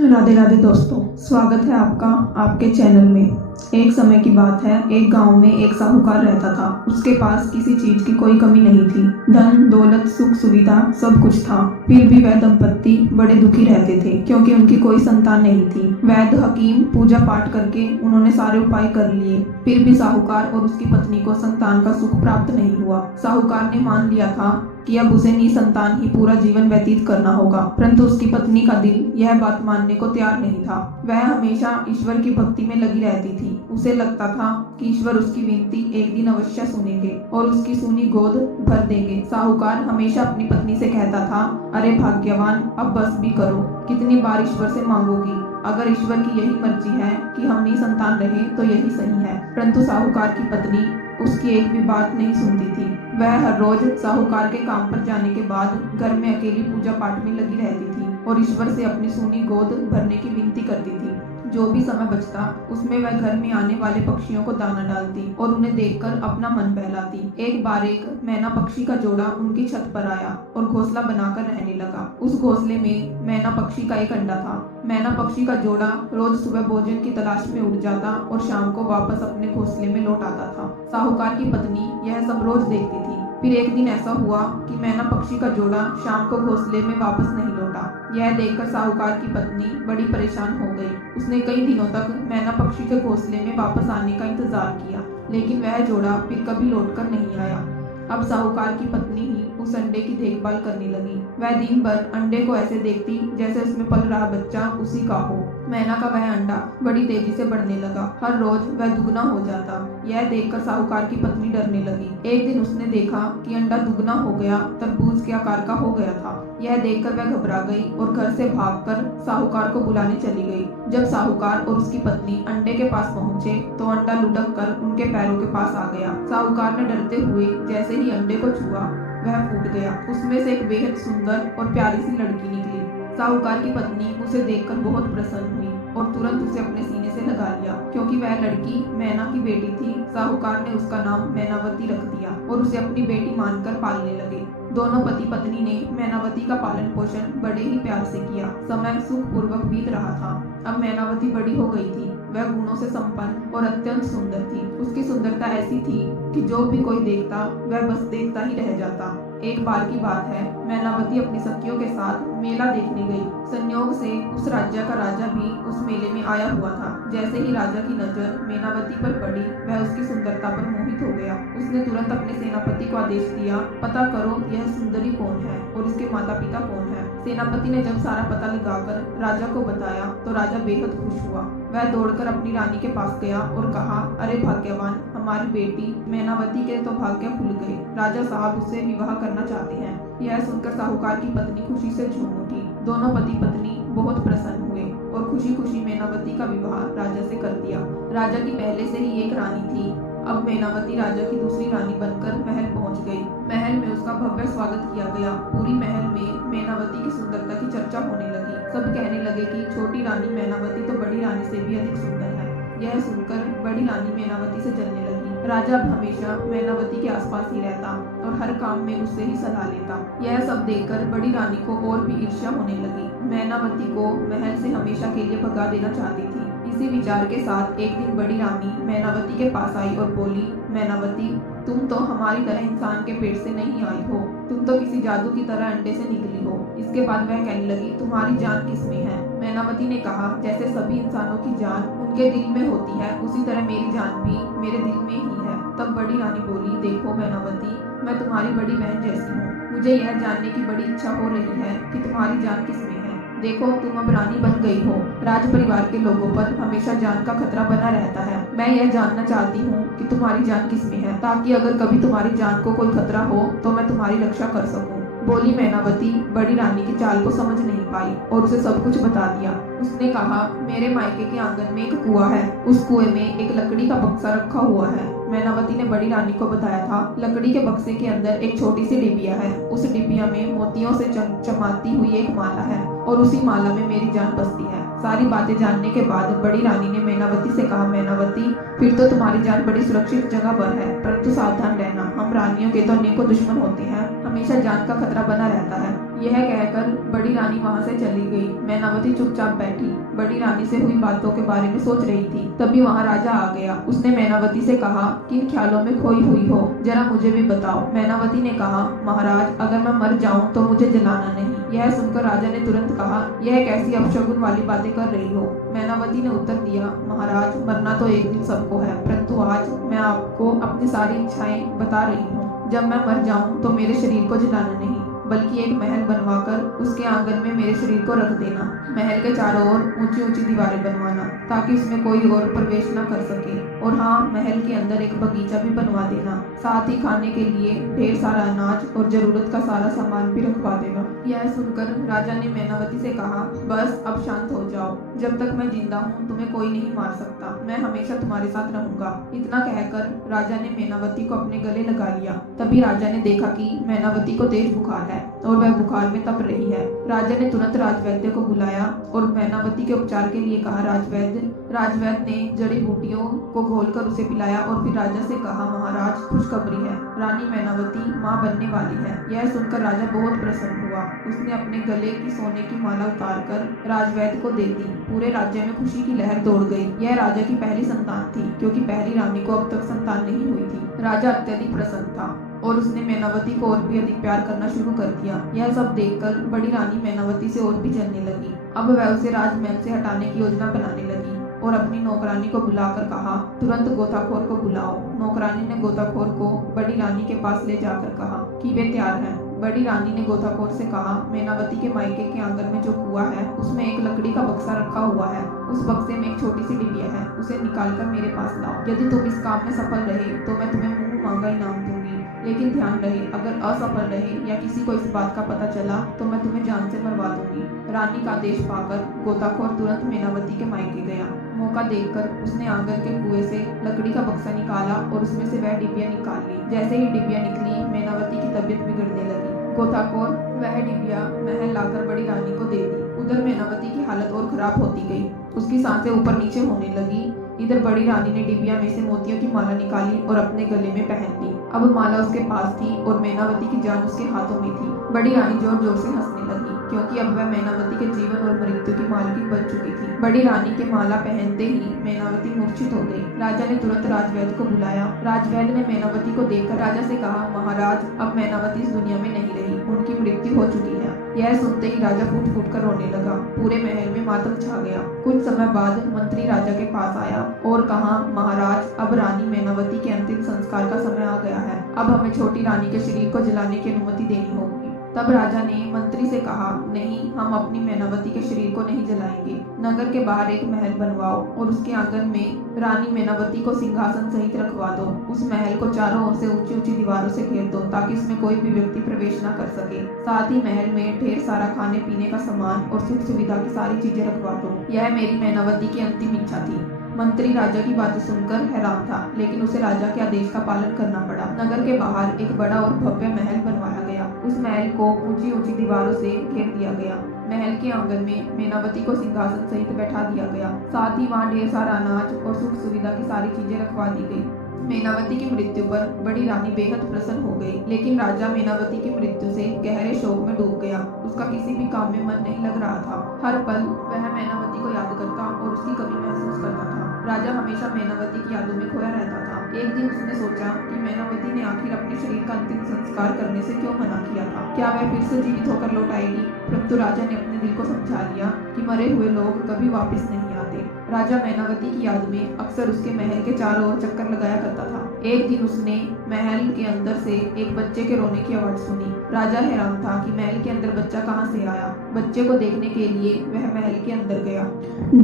राधे राधे दोस्तों, स्वागत है आपका आपके चैनल में। एक समय की बात है, एक गांव में एक साहूकार रहता था। उसके पास किसी चीज की कोई कमी नहीं थी। धन दौलत सुख सुविधा सब कुछ था। फिर भी वह दंपत्ति बड़े दुखी रहते थे क्योंकि उनकी कोई संतान नहीं थी। वैद्य हकीम पूजा पाठ करके उन्होंने सारे उपाय कर लिए, फिर भी साहूकार और उसकी पत्नी को संतान का सुख प्राप्त नहीं हुआ। साहूकार ने मान लिया था कि अब उसे निसंतान ही पूरा जीवन व्यतीत करना होगा, परंतु उसकी पत्नी का दिल यह बात मानने को तैयार नहीं था। वह हमेशा ईश्वर की भक्ति में लगी रहती थी। उसे लगता था कि ईश्वर उसकी विनती एक दिन अवश्य सुनेंगे और उसकी सुनी गोद भर देंगे। साहूकार हमेशा अपनी पत्नी से कहता था, अरे भाग्यवान, अब बस भी करो, कितनी बार ईश्वर से मांगोगी। अगर ईश्वर की यही मर्जी है कि हम निसंतान रहे तो यही सही है। परंतु साहूकार की पत्नी उसकी एक भी बात नहीं सुनती थी। वह हर रोज साहूकार के काम पर जाने के बाद घर में अकेली पूजा पाठ में लगी रहती थी और ईश्वर से अपनी सूनी गोद भरने की विनती करती थी। जो भी समय बचता उसमें वह घर में आने वाले पक्षियों को दाना डालती और उन्हें देखकर अपना मन बहलाती। एक बार एक मैना पक्षी का जोड़ा उनकी छत पर आया और घोंसला बनाकर रहने लगा। उस घोंसले में मैना पक्षी का एक अंडा था। मैना पक्षी का जोड़ा रोज सुबह भोजन की तलाश में उड़ जाता और शाम को वापस अपने घोंसले में लौट आता था। साहूकार की पत्नी यह सब रोज देखती थी। फिर एक दिन ऐसा हुआ कि मैना पक्षी का जोड़ा शाम को घोंसले में वापस नहीं लौटा। यह देखकर साहूकार की पत्नी बड़ी परेशान हो गई। उसने कई दिनों तक मैना पक्षी के घोंसले में वापस आने का इंतजार किया, लेकिन वह जोड़ा फिर कभी लौटकर नहीं आया। अब साहूकार की पत्नी ही उस अंडे की देखभाल करने लगी। वह दिन भर अंडे को ऐसे देखती जैसे उसमें पल रहा बच्चा उसी का हो। मैना का वह अंडा बड़ी तेजी से बढ़ने लगा। हर रोज वह दुगना हो जाता। यह देखकर साहूकार की पत्नी डरने लगी। एक दिन उसने देखा कि अंडा दुगना हो गया, तरबूज के आकार का हो गया था। यह देखकर वह घबरा गई और घर से भागकर साहूकार को बुलाने चली गई। जब साहूकार और उसकी पत्नी अंडे के पास पहुंचे तो अंडा लुढ़क कर उनके पैरों के पास आ गया। साहूकार ने डरते हुए जैसे ही अंडे को छुआ, वह फूट गया। उसमें से एक बेहद सुंदर और प्यारी सी लड़की निकली। साहूकार की पत्नी उसे देखकर बहुत प्रसन्न हुई और तुरंत उसे अपने सीने से लगा लिया, क्योंकि वह लड़की मैना की बेटी थी। साहूकार ने उसका नाम मैनावती रख दिया और उसे अपनी बेटी मानकर पालने लगे। दोनों पति पत्नी ने मैनावती का पालन पोषण बड़े ही प्यार से किया। समय सुखपूर्वक बीत रहा था। अब मैनावती बड़ी हो गई थी। वह गुणों से संपन्न और अत्यंत सुंदर थी। उसकी सुंदरता ऐसी थी कि जो भी कोई देखता वह बस देखता ही रह जाता। एक बार की बात है, मैनावती अपनी सखियों के साथ मेला देखने गई। संयोग से उस राज्य का राजा भी उस मेले में आया हुआ था। जैसे ही राजा की नजर मैनावती पर पड़ी, वह उसकी सुंदरता पर मोहित हो गया। उसने तुरंत अपने सेनापति को आदेश दिया, पता करो यह सुंदरी कौन है और इसके माता पिता कौन है। सेनापति ने जब सारा पता लगाकर राजा को बताया तो राजा बेहद खुश हुआ। वह दौड़कर अपनी रानी के पास गया और कहा, अरे भाग्यवान, हमारी बेटी मैनावती के तो भाग्य खुल गए। राजा साहब उससे विवाह करना चाहते हैं। यह सुनकर साहूकार की पत्नी खुशी से झूम उठी। दोनों पति पत्नी बहुत प्रसन्न हुए और खुशी खुशी मैनावती का विवाह राजा से कर दिया। राजा की पहले से ही एक रानी थी। अब मैनावती राजा की दूसरी रानी बनकर महल पहुंच गई। महल में उसका भव्य स्वागत किया गया। पूरी महल में मैनावती की सुंदरता की चर्चा होने लगी। सब कहने लगे कि छोटी रानी मैनावती तो बड़ी रानी से भी अधिक सुंदर है। यह सुनकर बड़ी रानी मैनावती से जलने लगी। राजा अब हमेशा मैनावती के आसपास ही रहता और हर काम में उससे ही सलाह लेता। यह सब देखकर बड़ी रानी को और भी ईर्ष्या होने लगी। मैनावती को महल से हमेशा के लिए भगा देना चाहती थी। इसी विचार के साथ एक दिन बड़ी रानी मैनावती के पास आई और बोली, मैनावती, तुम तो हमारी तरह इंसान के पेट से नहीं आई हो। तुम तो किसी जादू की तरह अंडे से निकली हो। इसके बाद वह कहने लगी, तुम्हारी जान किसमें है। मैनावती ने कहा, जैसे सभी इंसानों की जान उनके दिल में होती है, उसी तरह मेरी जान भी मेरे दिल में ही है। तब बड़ी रानी बोली, देखो मैनावती, मैं तुम्हारी बड़ी बहन जैसी हूँ। मुझे यह जानने की बड़ी इच्छा हो रही है कि तुम्हारी जान किसमें है। देखो, तुम अब रानी बन गई हो। राज परिवार के लोगों पर हमेशा जान का खतरा बना रहता है। मैं यह जानना चाहती हूँ कि तुम्हारी जान किसमें है, ताकि अगर कभी तुम्हारी जान को कोई खतरा हो तो मैं तुम्हारी रक्षा कर सकूं। बोली मैनावती बड़ी रानी की चाल को समझ नहीं पाई और उसे सब कुछ बता दिया। उसने कहा, मेरे मायके के आंगन में एक कुआं है। उस कुएं में एक लकड़ी का बक्सा रखा हुआ है। मैनावती ने बड़ी रानी को बताया था, लकड़ी के बक्से के अंदर एक छोटी सी डिबिया है। उस डिबिया में मोतियों से चमचमाती हुई एक माला है और उसी माला में मेरी जान बसती है। सारी बातें जानने के बाद बड़ी रानी ने मैनावती से कहा, मैनावती, फिर तो तुम्हारी जान बड़ी सुरक्षित जगह पर है, परंतु सावधान रहना, हम रानियों के तो अनेकों दुश्मन होते हैं, हमेशा जान का खतरा बना रहता है। यह कहकर बड़ी रानी वहाँ से चली गई। मैनावती चुपचाप बैठी बड़ी रानी से हुई बातों के बारे में सोच रही थी। तभी वहाँ राजा आ गया। उसने मैनावती से कहा, किन ख्यालों में खोई हुई हो, जरा मुझे भी बताओ। मैनावती ने कहा, महाराज, अगर मैं मर जाऊं तो मुझे जलाना नहीं। यह सुनकर राजा ने तुरंत कहा, यह कैसी अपशगुन वाली बातें कर रही हो। मैनावती ने उत्तर दिया, महाराज, मरना तो एक दिन सबको है, परंतु आज मैं आपको अपनी सारी इच्छाएं बता रही हूँ। जब मैं मर जाऊं तो मेरे शरीर को जलाना नहीं, बल्कि एक महल बनवाकर उसके आंगन में मेरे शरीर को रख देना। महल के चारों ओर ऊंची ऊंची दीवारें बनवाना, ताकि उसमें कोई और प्रवेश न कर सके। और हाँ, महल के अंदर एक बगीचा भी बनवा देना। साथ ही खाने के लिए ढेर सारा अनाज और जरूरत का सारा सामान भी रखवा देना। यह सुनकर राजा ने मैनावती से कहा, बस अब शांत हो जाओ। जब तक मैं जिंदा हूँ तुम्हें कोई नहीं मार सकता। मैं हमेशा तुम्हारे साथ रहूंगा। इतना कहकर राजा ने मैनावती को अपने गले लगा लिया। तभी राजा ने देखा कि मैनावती को तेज बुखार है और वह बुखार में तप रही है। राजा ने तुरंत राजवैद्य को बुलाया और मैनावती के उपचार के लिए कहा। राजवैद्य ने जड़ी बूटियों को घोलकर उसे पिलाया और फिर राजा से कहा, महाराज, खुशखबरी है, रानी मैनावती मां बनने वाली है। यह सुनकर राजा बहुत प्रसन्न हुआ। उसने अपने गले की सोने की माला उतारकर राजवैद्य को दे दी। पूरे राज्य में खुशी की लहर दौड़ गई। यह राजा की पहली संतान थी, क्योंकि पहली रानी को अब तक संतान नहीं हुई थी। राजा अत्यधिक प्रसन्न था और उसने मैनावती को और भी अधिक प्यार करना शुरू कर दिया। यह सब देखकर बड़ी रानी मैनावती से और भी जलने लगी। अब वह उसे राजमहल से हटाने की योजना बनाने लगी और अपनी नौकरानी को बुलाकर कहा, तुरंत गोताखोर को बुलाओ। नौकरानी ने गोताखोर को बड़ी रानी के पास ले जाकर कहा कि वे तैयार हैं। बड़ी रानी ने गोताखोर से कहा, मैनावती के मायके के आंगन में जो कुआं है उसमें एक लकड़ी का बक्सा रखा हुआ है। उस बक्से में एक छोटी सी डिबिया है, उसे निकालकर मेरे पास लाओ। यदि तुम इस काम में सफल रहे तो मैं तुम्हें मुंह मांगा इनाम दूंगी, लेकिन ध्यान रहे, अगर असफल रहे या किसी को इस बात का पता चला तो मैं तुम्हें जान से मरवा दूंगी। रानी का आदेश पाकर गोताखोर तुरंत मैनावती के मायके गया। मौका देखकर उसने आंगन के कुएं से लकड़ी का बक्सा निकाला और उसमें से वह डिबिया निकाल ली। जैसे ही डिबिया निकली, मैनावती की तबीयत बिगड़ने लगी। गोताखोर वह डिबिया महल लाकर बड़ी रानी को दे दी। उधर मैनावती की हालत और खराब होती गई। उसकी सांसें ऊपर नीचे होने लगी। इधर बड़ी रानी ने डिबिया में से मोतियों की माला निकाली और अपने गले में पहन ली। अब माला उसके पास थी और मैनावती की जान उसके हाथों में थी। बड़ी रानी जोर जोर से हंसने लगी, क्योंकि अब वह मैनावती के जीवन और मृत्यु की मालकिन बन चुकी थी। बड़ी रानी के माला पहनते ही मैनावती मूर्छित हो गई। राजा ने तुरंत राजवैद्य को बुलाया। राजवैद्य ने मैनावती को देखकर राजा से कहा, महाराज, अब मैनावती इस दुनिया में नहीं रही, उनकी मृत्यु हो चुकी है। यह सुनते ही राजा फूट फूट कर रोने लगा। पूरे महल में मातम छा गया। कुछ समय बाद मंत्री राजा के पास आया और कहा, महाराज, अब रानी मैनावती के अंतिम संस्कार का समय आ गया है। अब हमें छोटी रानी के शरीर को जलाने की अनुमति देनी होगी। तब राजा ने मंत्री से कहा, नहीं, हम अपनी मैनावती के शरीर को नहीं जलाएंगे। नगर के बाहर एक महल बनवाओ और उसके आंगन में रानी मैनावती को सिंहासन सहित रखवा दो। उस महल को चारों ओर से ऊंची ऊंची दीवारों से घेर दो, ताकि उसमें कोई भी व्यक्ति प्रवेश न कर सके। साथ ही महल में ढेर सारा खाने पीने का सामान और सुख सुविधा की सारी चीजें रखवा दो। यह मेरी मैनावती की अंतिम इच्छा थी। मंत्री राजा की बातें सुनकर हैरान था, लेकिन उसे राजा के आदेश का पालन करना पड़ा। नगर के बाहर एक बड़ा और भव्य महल बनवाया गया। उस महल को ऊंची ऊंची दीवारों से घेर दिया गया। महल के आंगन में मैनावती को सिंहासन सहित बैठा दिया गया। साथ ही वहाँ ढेर सारा अनाज और सुख सुविधा की सारी चीजें रखवा दी गई। मैनावती की मृत्यु पर बड़ी रानी बेहद प्रसन्न हो गई, लेकिन राजा मैनावती की मृत्यु से गहरे शोक में डूब गया। उसका किसी भी काम में मन नहीं लग रहा था। हर पल वह मैनावती को याद करता और उसकी कमी महसूस करता था। राजा हमेशा मैनावती की यादों में खोया रहता था। एक दिन उसने सोचा कि मैनावती ने आखिर अपने शरीर का अंतिम संस्कार करने से क्यों मना किया था। क्या वह फिर से जीवित होकर लौट आएगी? परंतु राजा ने अपने दिल को समझा लिया कि मरे हुए लोग कभी वापस नहीं आते। राजा मैनावती की याद में अक्सर उसके महल के चारों ओर चक्कर लगाया करता था। एक दिन उसने महल के अंदर से एक बच्चे के रोने की आवाज सुनी। राजा हैरान था कि महल के अंदर बच्चा कहाँ से आया। बच्चे को देखने के लिए वह महल के अंदर गया।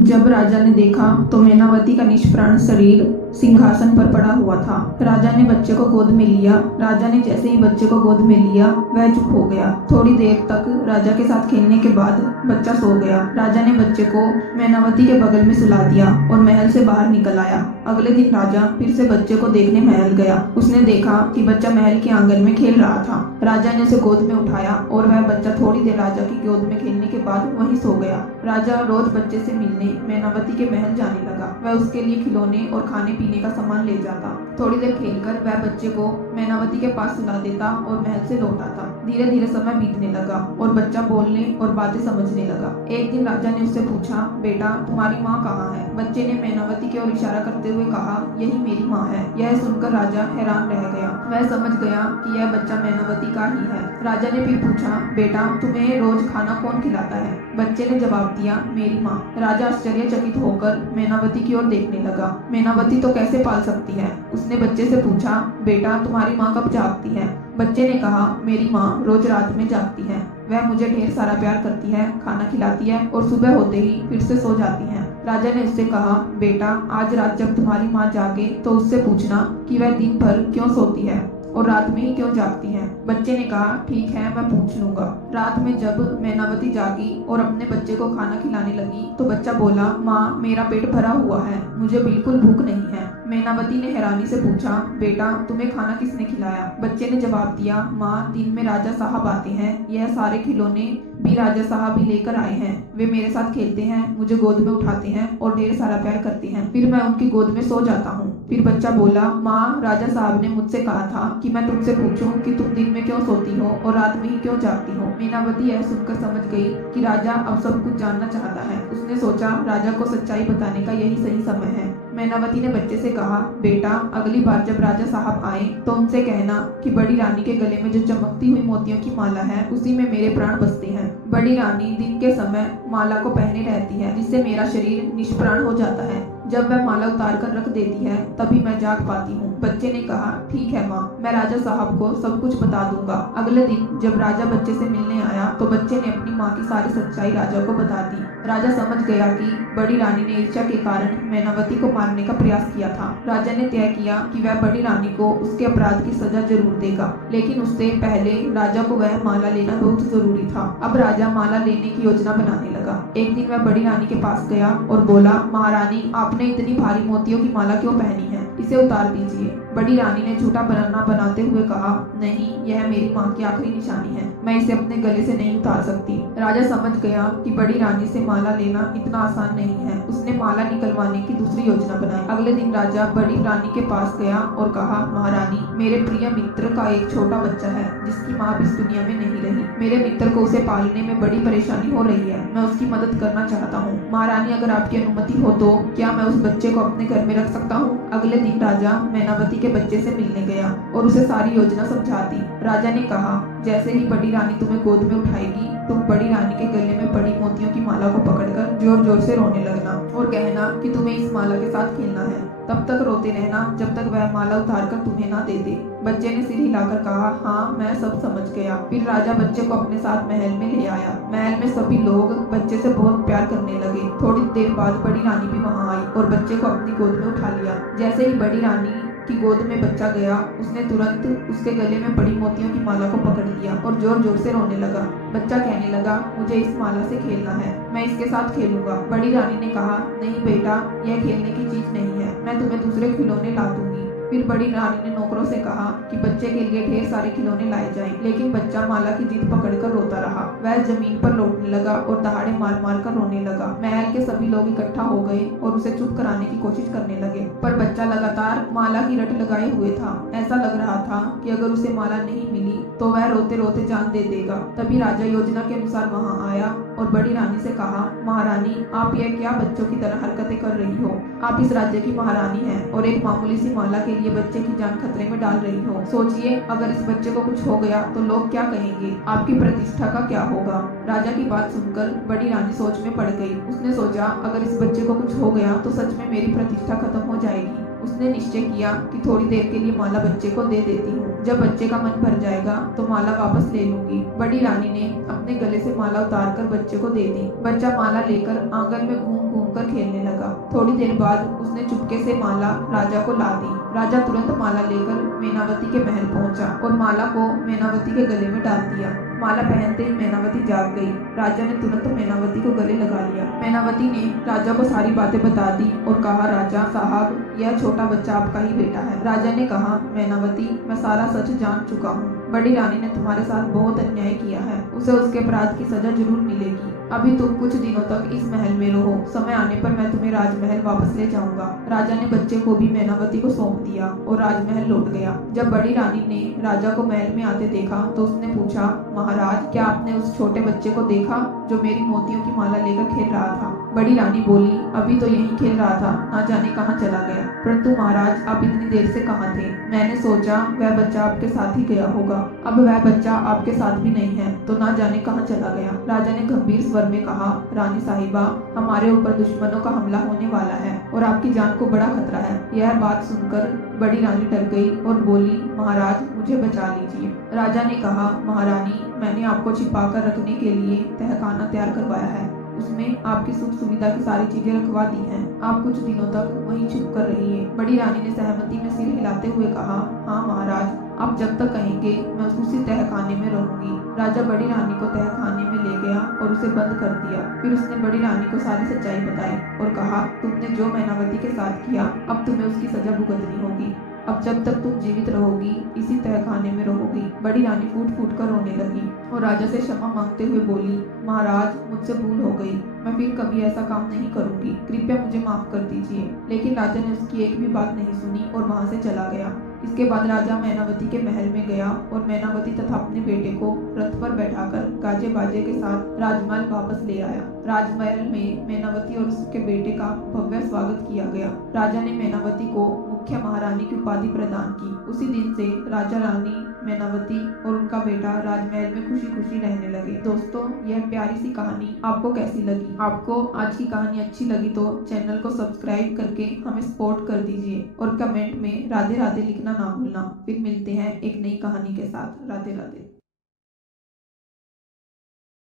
जब राजा ने देखा तो मैनावती का निष्प्राण शरीर सिंहासन पर पड़ा हुआ था। राजा ने बच्चे को गोद में लिया। राजा ने जैसे ही बच्चे को गोद में लिया, वह चुप हो गया। थोड़ी देर तक राजा के साथ खेलने के बाद बच्चा सो गया। राजा ने बच्चे को मैनावती के बगल में सुला दिया और महल से बाहर निकल आया। अगले दिन राजा फिर से बच्चे को देखने महल गया। उसने देखा कि बच्चा महल के आंगन में खेल रहा था। राजा ने उसे गोद में उठाया और वह बच्चा थोड़ी देर राजा की गोद में खेलने के बाद वहीं सो गया। राजा रोज बच्चे से मिलने मैनावती के महल जाने लगा। वह उसके लिए खिलौने और खाने पीने का सामान ले जाता। थोड़ी देर खेलकर वह बच्चे को मैनावती के पास सुला देता और महल से लौट आता। धीरे धीरे समय बीतने लगा और बच्चा बोलने और बातें समझने लगा। एक दिन राजा ने उससे पूछा, बेटा तुम्हारी माँ कहाँ है? बच्चे ने मैनावती की ओर इशारा करते हुए कहा, यही मेरी माँ है। यह सुनकर राजा हैरान रह गया। वह समझ गया कि यह बच्चा मैनावती का ही है। राजा ने फिर पूछा, बेटा तुम्हें रोज खाना कौन खिलाता है? बच्चे ने जवाब दिया, मेरी माँ। राजा आश्चर्यचकित होकर मैनावती की ओर देखने लगा। मैनावती तो कैसे पाल सकती है? उसने बच्चे से पूछा, बेटा तुम्हारी माँ कब जागती है? बच्चे ने कहा, मेरी माँ रोज रात में जागती है। वह मुझे ढेर सारा प्यार करती है, खाना खिलाती है और सुबह होते ही फिर से सो जाती है। राजा ने उससे कहा, बेटा आज रात जब तुम्हारी माँ जागे तो उससे पूछना कि वह दिन भर क्यों सोती है और रात में ही क्यों जागती है। बच्चे ने कहा, ठीक है मैं पूछ लूंगा। रात में जब मैनावती जागी और अपने बच्चे को खाना खिलाने लगी तो बच्चा बोला, माँ मेरा पेट भरा हुआ है, मुझे बिल्कुल भूख नहीं है। मैनावती ने हैरानी से पूछा, बेटा तुम्हें खाना किसने खिलाया? बच्चे ने जवाब दिया, माँ दिन में राजा साहब आते हैं, यह सारे खिलौने भी राजा साहब ही लेकर आए हैं। वे मेरे साथ खेलते हैं, मुझे गोद में उठाते हैं और ढेर सारा प्यार करते हैं, फिर मैं उनकी गोद में सो जाता हूँ। फिर बच्चा बोला, माँ राजा साहब ने मुझसे कहा था कि मैं तुमसे पूछूं कि तुम दिन में क्यों सोती हो और रात में ही क्यों जागती हो। मैनावती यह सुनकर समझ गई कि राजा अब सब कुछ जानना चाहता है। उसने सोचा राजा को सच्चाई बताने का यही सही समय है। मैनावती ने बच्चे से कहा, बेटा अगली बार जब राजा साहब आए तो उनसे कहना कि बड़ी रानी के गले में जो चमकती हुई मोतियों की माला है उसी में मेरे प्राण बसते हैं। बड़ी रानी दिन के समय माला को पहने रहती है जिससे मेरा शरीर निष्प्राण हो जाता है। जब वह माला उतार कर रख देती है तभी मैं जाग पाती हूँ। बच्चे ने कहा, ठीक है माँ, मैं राजा साहब को सब कुछ बता दूंगा। अगले दिन जब राजा बच्चे से मिलने आया तो बच्चे ने अपनी माँ की सारी सच्चाई राजा को बता दी। राजा समझ गया कि बड़ी रानी ने ईर्ष्या के कारण मैनावती को मारने का प्रयास किया था। राजा ने तय किया कि वह बड़ी रानी को उसके अपराध की सजा जरूर देगा, लेकिन उससे पहले राजा को वह माला लेना बहुत जरूरी था। अब राजा माला लेने की योजना बनाने लगा। एक दिन वह बड़ी रानी के पास गया और बोला, महारानी आपने इतनी भारी मोतियों की माला क्यों पहनी है? इसे उतार दीजिए। बड़ी रानी ने झूठा बहाना बनाते हुए कहा, नहीं यह मेरी माँ की आखिरी निशानी है, मैं इसे अपने गले से नहीं उतार सकती। राजा समझ गया कि बड़ी रानी से माला लेना इतना आसान नहीं है। उसने माला निकलवाने की दूसरी योजना बनाई। अगले दिन राजा बड़ी रानी के पास गया और कहा, महारानी मेरे प्रिय मित्र का एक छोटा बच्चा है जिसकी माँ अब इस दुनिया में नहीं रही। मेरे मित्र को उसे पालने में बड़ी परेशानी हो रही है, मैं उसकी मदद करना चाहता हूँ। महारानी अगर आपकी अनुमति हो तो क्या मैं उस बच्चे को अपने घर में रख सकता हूँ? अगले दिन राजा मैनावती के बच्चे से मिलने गया और उसे सारी योजना समझा दी। राजा ने कहा, जैसे ही बड़ी रानी तुम्हें गोद में उठाएगी तुम बड़ी रानी के गले में पड़ी मोतियों की माला को पकड़कर जोर जोर से रोने लगना और कहना कि तुम्हें इस माला के साथ खेलना है। तब तक रोते रहना जब तक वह माला उतारकर तुम्हें ना दे दे। बच्चे ने सिर हिलाकर कहा, हाँ मैं सब समझ गया। फिर राजा बच्चे को अपने साथ महल में ले आया। महल में सभी लोग बच्चे से बहुत प्यार करने लगे। थोड़ी देर बाद बड़ी रानी भी वहाँ आई और बच्चे को अपनी गोद में उठा लिया। जैसे ही बड़ी रानी की गोद में बच्चा गया उसने तुरंत उसके गले में पड़ी मोतियों की माला को पकड़ लिया और जोर जोर से रोने लगा। बच्चा कहने लगा, मुझे इस माला से खेलना है, मैं इसके साथ खेलूंगा। बड़ी रानी ने कहा, नहीं बेटा यह खेलने की चीज नहीं है, मैं तुम्हें दूसरे खिलौने ला दूंगी। फिर बड़ी रानी ने नौकरों से कहा कि बच्चे के लिए ढेर सारे खिलौने लाए जाएं, लेकिन बच्चा माला की जिद पकड़कर रोता रहा। वह जमीन पर लौटने लगा और दहाड़े मार मार कर रोने लगा। महल के सभी लोग इकट्ठा हो गए और उसे चुप कराने की कोशिश करने लगे, पर बच्चा लगातार माला की रट लगाए हुए था। ऐसा लग रहा था कि अगर उसे माला नहीं मिली तो वह रोते रोते जान दे देगा। तभी राजा योजना के अनुसार वहाँ आया और बड़ी रानी से कहा, महारानी आप यह क्या बच्चों की तरह हरकतें कर रही हो? आप इस राज्य की महारानी हैं और एक मामूली सी माला के लिए बच्चे की जान खतरे में डाल रही हो। सोचिए अगर इस बच्चे को कुछ हो गया तो लोग क्या कहेंगे, आपकी प्रतिष्ठा का क्या होगा? राजा की बात सुनकर बड़ी रानी सोच में पड़ गई। उसने सोचा अगर इस बच्चे को कुछ हो गया तो सच में मेरी प्रतिष्ठा खत्म हो जाएगी। उसने निश्चय किया कि थोड़ी देर के लिए माला बच्चे को दे देती हूँ, जब बच्चे का मन भर जाएगा तो माला वापस ले लूंगी। बड़ी रानी ने अपने गले से माला उतारकर बच्चे को दे दी। बच्चा माला लेकर आंगन में घूम घूम कर खेलने लगा। थोड़ी देर बाद उसने चुपके से माला राजा को ला दी। राजा तुरंत माला लेकर मैनावती के महल पहुंचा और माला को मैनावती के गले में डाल दिया। माला पहनते ही मैनावती जाग गई। राजा ने तुरंत मैनावती को गले लगा लिया। मैनावती ने राजा को सारी बातें बता दी और कहा, राजा साहब यह छोटा बच्चा आपका ही बेटा है। राजा ने कहा, मैनावती मैं सारा सच जान चुका हूँ। बड़ी रानी ने तुम्हारे साथ बहुत अन्याय किया है, उसे उसके अपराध की सजा जरूर मिलेगी। अभी तुम कुछ दिनों तक इस महल में रहो, समय आने पर मैं तुम्हें राजमहल वापस ले जाऊंगा। राजा ने बच्चे को भी मैनावती को सौंप दिया और राजमहल लौट गया। जब बड़ी रानी ने राजा को महल में आते देखा तो उसने पूछा, महाराज, क्या आपने उस छोटे बच्चे को देखा जो मेरी मोतियों की माला लेकर खेल रहा था? बड़ी रानी बोली, अभी तो यहीं खेल रहा था, ना जाने कहाँ चला गया। परंतु महाराज, आप इतनी देर से कहाँ थे? मैंने सोचा वह बच्चा आपके साथ ही गया होगा। अब वह बच्चा आपके साथ भी नहीं है तो ना जाने कहाँ चला गया। राजा ने गंभीर स्वर में कहा, रानी साहिबा, हमारे ऊपर दुश्मनों का हमला होने वाला है और आपकी जान को बड़ा खतरा है। यह बात सुनकर बड़ी रानी डर गई और बोली, महाराज, मुझे बचा लीजिए। राजा ने कहा, महारानी, मैंने आपको छिपा कर रखने के लिए तहखाना तैयार करवाया है, उसमें आपकी सुख सुविधा की सारी चीजें रखवा दी हैं। आप कुछ दिनों तक वहीं छुप कर रहिए। बड़ी रानी ने सहमति में सिर हिलाते हुए कहा, हाँ महाराज, आप जब तक कहेंगे मैं उसी तहखाने में रहूंगी। राजा बड़ी रानी को तहखाने में ले गया और उसे बंद कर दिया। फिर उसने बड़ी रानी को सारी सच्चाई बताई और कहा, तुमने जो मैनावती के साथ किया, अब तुम्हें उसकी सजा भुगतनी होगी। अब जब तक तुम जीवित रहोगी इसी तहखाने में रहोगी। बड़ी रानी फूट फूट कर रोने लगी और राजा से क्षमा मांगते हुए बोली, महाराज, मुझसे भूल हो गई, मैं फिर कभी ऐसा काम नहीं करूंगी, कृपया मुझे माफ कर दीजिए। लेकिन राजा ने उसकी एक भी बात नहीं सुनी और वहां से चला गया। इसके बाद राजा मैनावती के महल में गया और मैनावती तथा अपने बेटे को रथ पर बैठाकर गाजे बाजे के साथ राजमहल वापस ले आया। राजमहल में मैनावती और उसके बेटे का भव्य स्वागत किया गया। राजा ने मैनावती को मुख्य महारानी की उपाधि प्रदान की। उसी दिन से राजा, रानी, मैनावती और उनका बेटा राजमहल में खुशी खुशी रहने लगे। दोस्तों, यह प्यारी सी कहानी आपको कैसी लगी? आपको आज की कहानी अच्छी लगी तो चैनल को सब्सक्राइब करके हमें सपोर्ट कर दीजिए और कमेंट में राधे राधे लिखना ना भूलना। फिर मिलते हैं एक नई कहानी के साथ। राधे राधे।